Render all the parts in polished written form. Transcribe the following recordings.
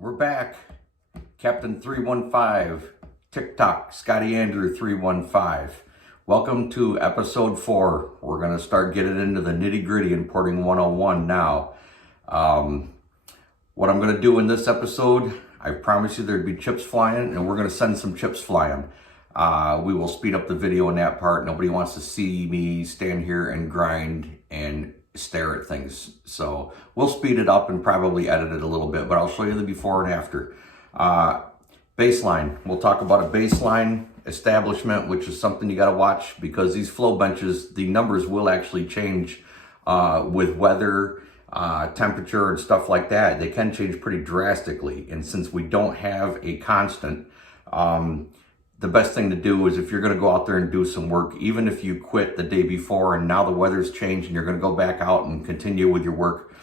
We're back. Captain 315, TikTok, Scotty Andrew 315. Welcome to episode 4. We're going to start getting into the nitty gritty and porting 101 now. What I'm going to do in this episode, I promise you there'd be chips flying, and we're going to send some chips flying. We will speed up the video in that part. Nobody wants to see me stand here and grind and stare at things. So we'll speed it up and probably edit it a little bit, but I'll show you the before and after. Baseline. We'll talk about a baseline establishment, which is something you got to watch because these flow benches, the numbers will actually change with weather, temperature and stuff like that. They can change pretty drastically. And since we don't have a constant, the best thing to do is if you're going to go out there and do some work, even if you quit the day before and now the weather's changed and you're going to go back out and continue with your work,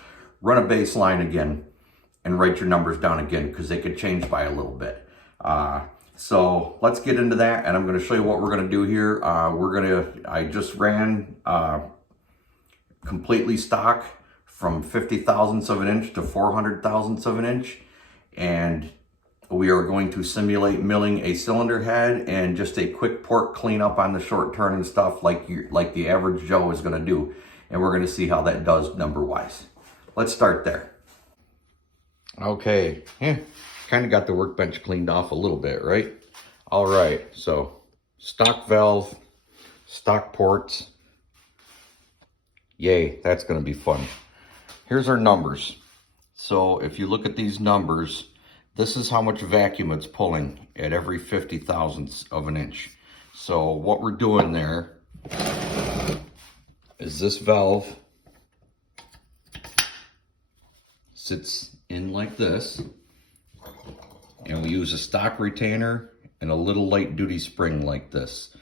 run a baseline again and write your numbers down again because they could change by a little bit. So let's get into that, and I'm going to show you what we're going to do here. I just ran completely stock from 50 thousandths of an inch to 400 thousandths of an inch, and we are going to simulate milling a cylinder head and just a quick port cleanup on the short turn and stuff like the average Joe is going to do. And we're going to see how that does number wise. Let's start there. Okay, kind of got the workbench cleaned off a little bit, right? All right, so stock valve, stock ports. Yay, that's going to be fun. Here's our numbers. So if you look at these numbers, this is how much vacuum it's pulling at every 50 thousandths of an inch. So what we're doing there is this valve sits in like this, and we use a stock retainer and a little light duty spring like this.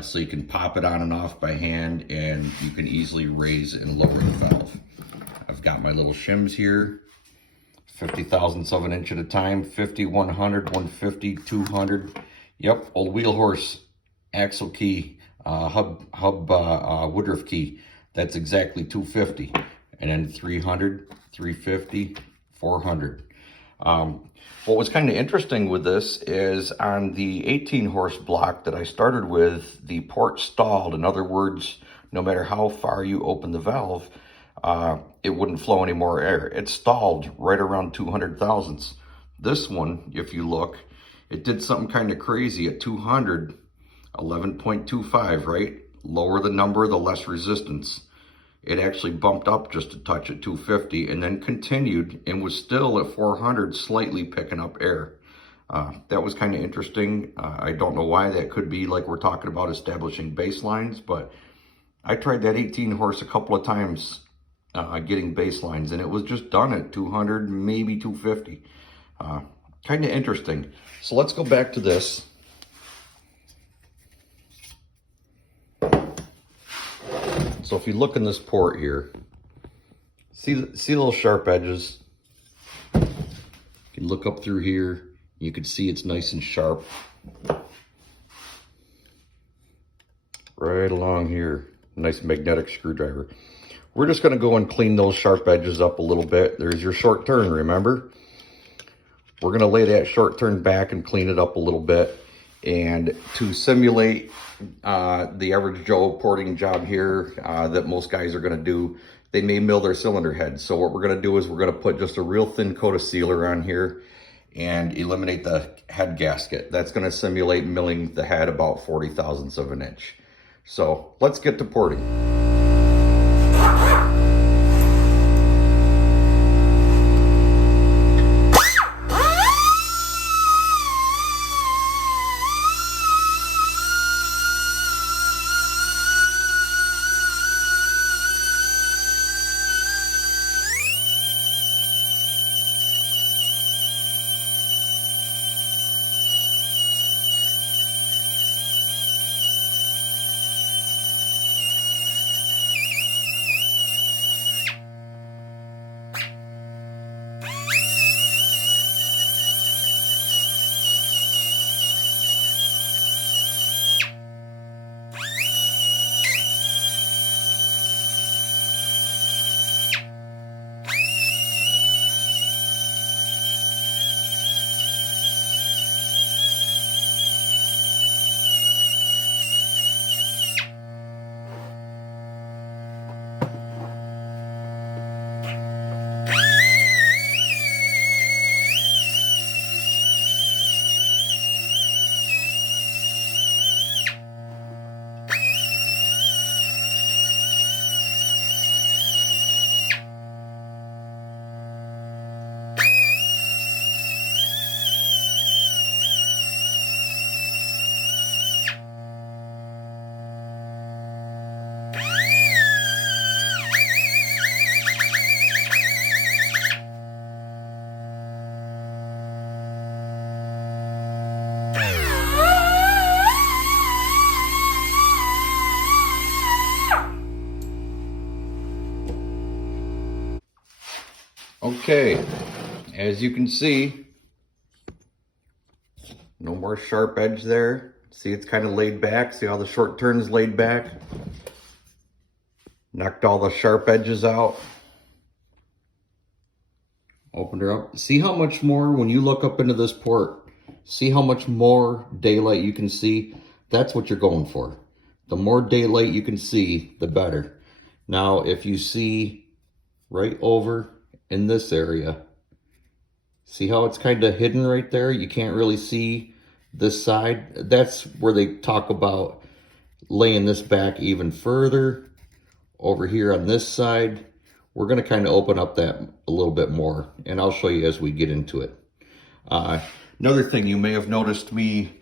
So you can pop it on and off by hand, and you can easily raise and lower the valve. I've got my little shims here. 50 thousandths of an inch at a time, 50, 100, 150, 200. Yep, old wheel horse, axle key, hub Woodruff key. That's exactly 250. And then 300, 350, 400. What was kind of interesting with this is on the 18 horse block that I started with, the port stalled. In other words, no matter how far you open the valve, it wouldn't flow any more air. It stalled right around 200 thousandths. This one, if you look, it did something kind of crazy at 200, 11.25, right? Lower the number, the less resistance. It actually bumped up just a touch at 250 and then continued and was still at 400, slightly picking up air. That was kind of interesting. I don't know why. That could be like we're talking about establishing baselines, but I tried that 18 horse a couple of times getting baselines, and it was just done at 200, maybe 250. Kind of interesting. So let's go back to this. So if you look in this port here, see little sharp edges. You can look up through here. You can see it's nice and sharp. Right along here, nice magnetic screwdriver. We're just going to go and clean those sharp edges up a little bit. There's your short turn, remember? We're going to lay that short turn back and clean it up a little bit. And to simulate the average Joe porting job here that most guys are going to do, they may mill their cylinder head. So what we're going to do is we're going to put just a real thin coat of sealer on here and eliminate the head gasket. That's going to simulate milling the head about 40 thousandths of an inch. So let's get to porting. Okay, as you can see, no more sharp edge there. See, it's kind of laid back. See how the short turn is laid back? Knocked all the sharp edges out. Opened her up. See how much more, when you look up into this port, see how much more daylight you can see? That's what you're going for. The more daylight you can see, the better. Now, if you see right over in this area, see how it's kind of hidden right there? You can't really see this side. That's where they talk about laying this back even further. Over here on this side, we're going to kind of open up that a little bit more, and I'll show you as we get into it. Another thing, you may have noticed me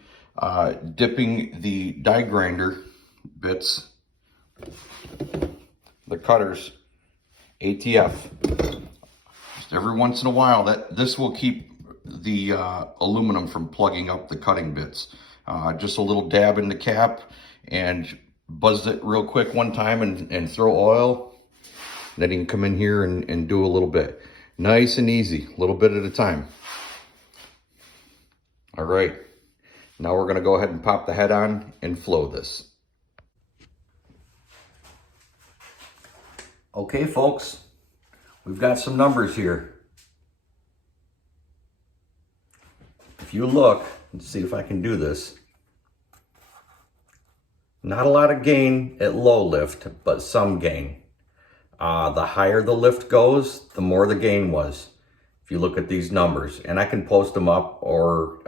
dipping the die grinder bits, the cutters, ATF. Just every once in a while, this will keep the aluminum from plugging up the cutting bits. Just a little dab in the cap and buzz it real quick one time and throw oil. Then you can come in here and do a little bit. Nice and easy, a little bit at a time. All right, now we're gonna go ahead and pop the head on and flow this. Okay, folks, we've got some numbers here. If you look, let's see if I can do this. Not a lot of gain at low lift, but some gain. The higher the lift goes, the more the gain was. If you look at these numbers, and I can post them up, or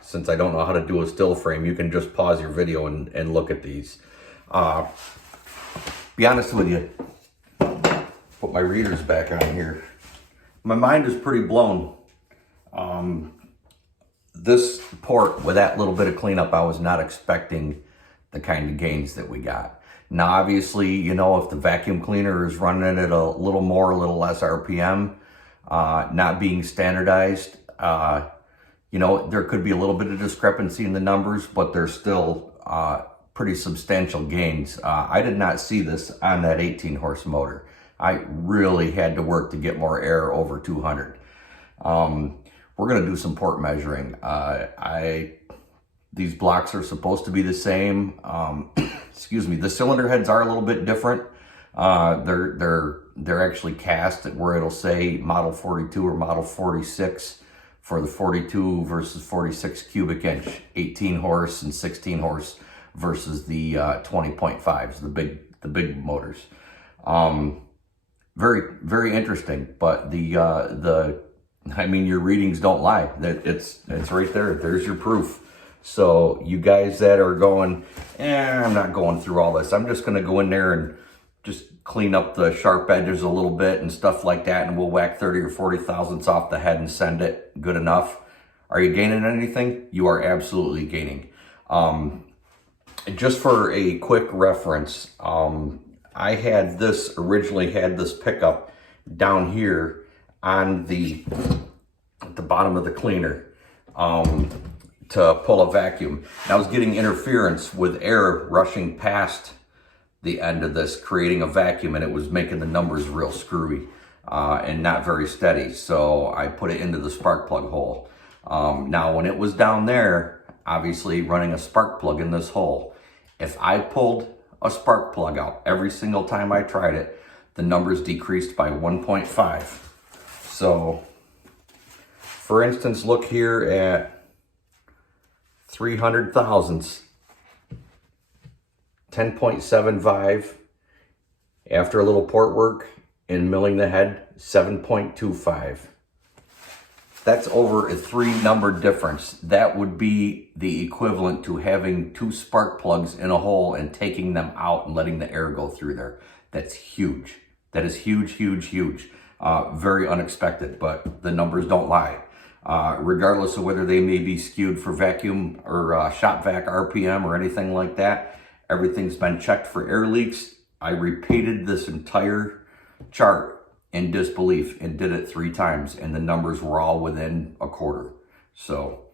since I don't know how to do a still frame, you can just pause your video and look at these. Be honest with you, put my readers back on here. My mind is pretty blown. This port, with that little bit of cleanup, I was not expecting the kind of gains that we got. Now, obviously, you know, if the vacuum cleaner is running at a little more, a little less RPM, not being standardized, you know, there could be a little bit of discrepancy in the numbers, but there's still pretty substantial gains. I did not see this on that 18 horse motor. I really had to work to get more air over 200. We're going to do some port measuring. These blocks are supposed to be the same. Excuse me. The cylinder heads are a little bit different. They're actually cast at where it'll say model 42 or model 46 for the 42 versus 46 cubic inch, 18 horse and 16 horse versus the 20.5s, the big motors. Very, very interesting. But I mean, your readings don't lie. It's right there. There's your proof. So you guys that are going, I'm not going through all this. I'm just going to go in there and just clean up the sharp edges a little bit and stuff like that, and we'll whack 30 or 40 thousandths off the head and send it. Good enough. Are you gaining anything? You are absolutely gaining. Just for a quick reference, I had originally had this pickup down here on at the bottom of the cleaner to pull a vacuum. And I was getting interference with air rushing past the end of this, creating a vacuum, and it was making the numbers real screwy and not very steady. So I put it into the spark plug hole. Now, when it was down there, obviously running a spark plug in this hole, if I pulled a spark plug out every single time I tried it, the numbers decreased by 1.5. So, for instance, look here at 300 thousandths, 10.75. After a little port work and milling the head, 7.25. That's over a 3-number difference. That would be the equivalent to having 2 spark plugs in a hole and taking them out and letting the air go through there. That's huge. That is huge, huge, huge. Very unexpected, but the numbers don't lie. Regardless of whether they may be skewed for vacuum or shop vac RPM or anything like that, everything's been checked for air leaks. I repeated this entire chart in disbelief and did it 3 times, and the numbers were all within a quarter. So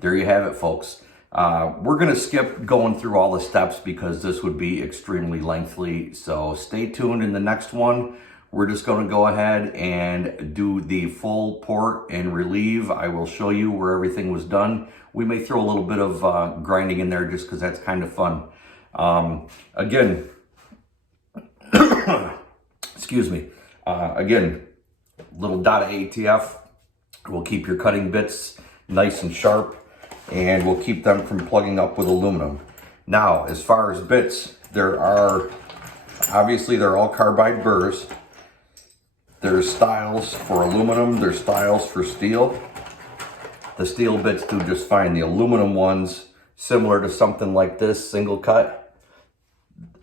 there you have it, folks. We're going to skip going through all the steps because this would be extremely lengthy. So stay tuned in the next one. we're just going to go ahead and do the full port and relieve. I will show you where everything was done. We may throw a little bit of grinding in there just because that's kind of fun. Again, excuse me. Again, little dot of ATF will keep your cutting bits nice and sharp, and we'll keep them from plugging up with aluminum. Now, as far as bits, obviously they're all carbide burrs. There's styles for aluminum, there's styles for steel. The steel bits do just fine. The aluminum ones, similar to something like this, single cut,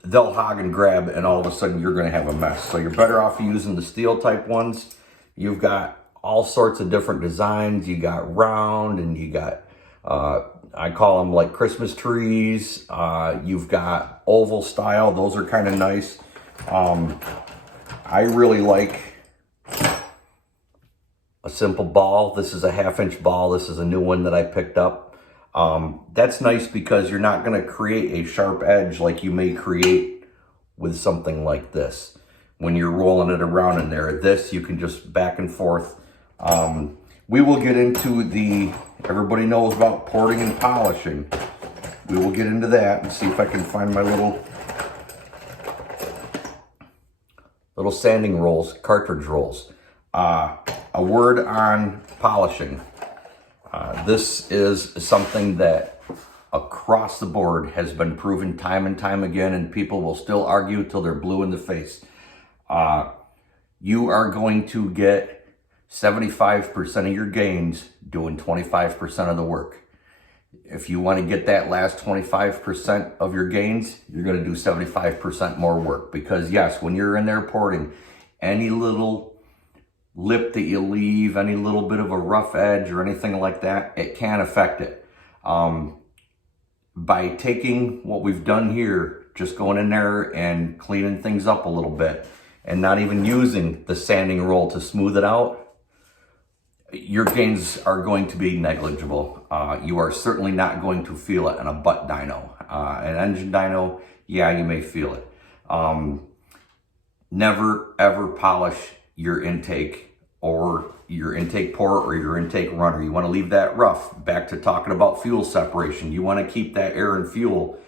they'll hog and grab, and all of a sudden you're gonna have a mess. So you're better off using the steel type ones. You've got all sorts of different designs. You got round, and you got, I call them like Christmas trees. You've got oval style. Those are kind of nice. I really like a simple ball. This is a 1/2-inch ball. This is a new one that I picked up. That's nice because you're not going to create a sharp edge like you may create with something like this. When you're rolling it around in there, this you can just back and forth. We will get into everybody knows about porting and polishing. We will get into that and see if I can find my little sanding rolls, cartridge rolls. A word on polishing. This is something that across the board has been proven time and time again, and people will still argue till they're blue in the face. You are going to get 75% of your gains doing 25% of the work. If you want to get that last 25% of your gains, you're going to do 75% more work. Because yes, when you're in there porting, any little lip that you leave, any little bit of a rough edge or anything like that, it can affect it. By taking what we've done here, just going in there and cleaning things up a little bit and not even using the sanding roll to smooth it out, your gains are going to be negligible. You are certainly not going to feel it in a butt dyno. An engine dyno, yeah, you may feel it. Never ever polish your intake or your intake port or your intake runner. You want to leave that rough. Back to talking about fuel separation. You want to keep that air and fuel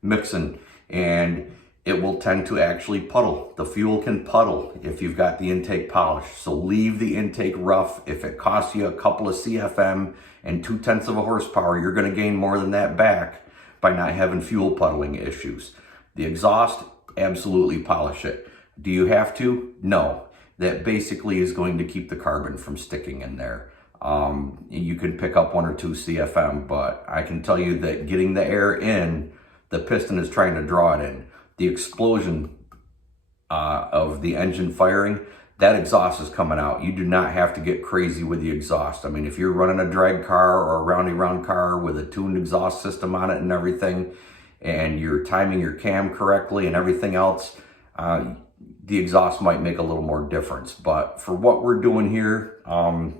mixing, and it will tend to actually puddle. The fuel can puddle if you've got the intake polished. So leave the intake rough. If it costs you a couple of CFM and 0.2 of a horsepower, you're going to gain more than that back by not having fuel puddling issues. The exhaust, absolutely polish it. Do you have to? No. That basically is going to keep the carbon from sticking in there. You can pick up 1 or 2 CFM, but I can tell you that getting the air in, the piston is trying to draw it in. The explosion of the engine firing, that exhaust is coming out. You do not have to get crazy with the exhaust. I mean, if you're running a drag car or a roundy-round car with a tuned exhaust system on it and everything, and you're timing your cam correctly and everything else, the exhaust might make a little more difference. But for what we're doing here,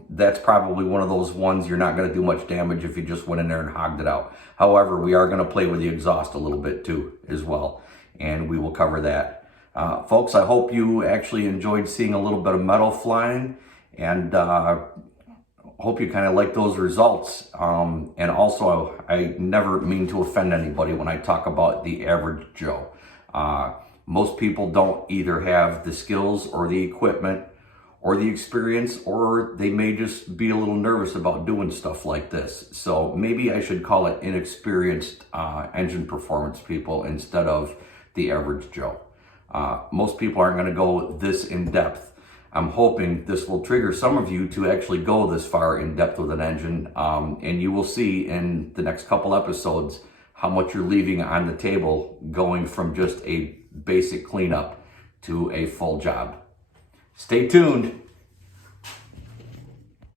that's probably one of those ones you're not going to do much damage if you just went in there and hogged it out. However, we are going to play with the exhaust a little bit too as well, and we will cover that. Folks, I hope you actually enjoyed seeing a little bit of metal flying, and hope you kind of like those results. And also, I never mean to offend anybody when I talk about the average Joe. Most people don't either have the skills or the equipment or the experience, or they may just be a little nervous about doing stuff like this. So maybe I should call it inexperienced engine performance people instead of the average Joe. Most people aren't going to go this in depth. I'm hoping this will trigger some of you to actually go this far in depth with an engine, and you will see in the next couple episodes how much you're leaving on the table going from just a basic cleanup to a full job. Stay tuned.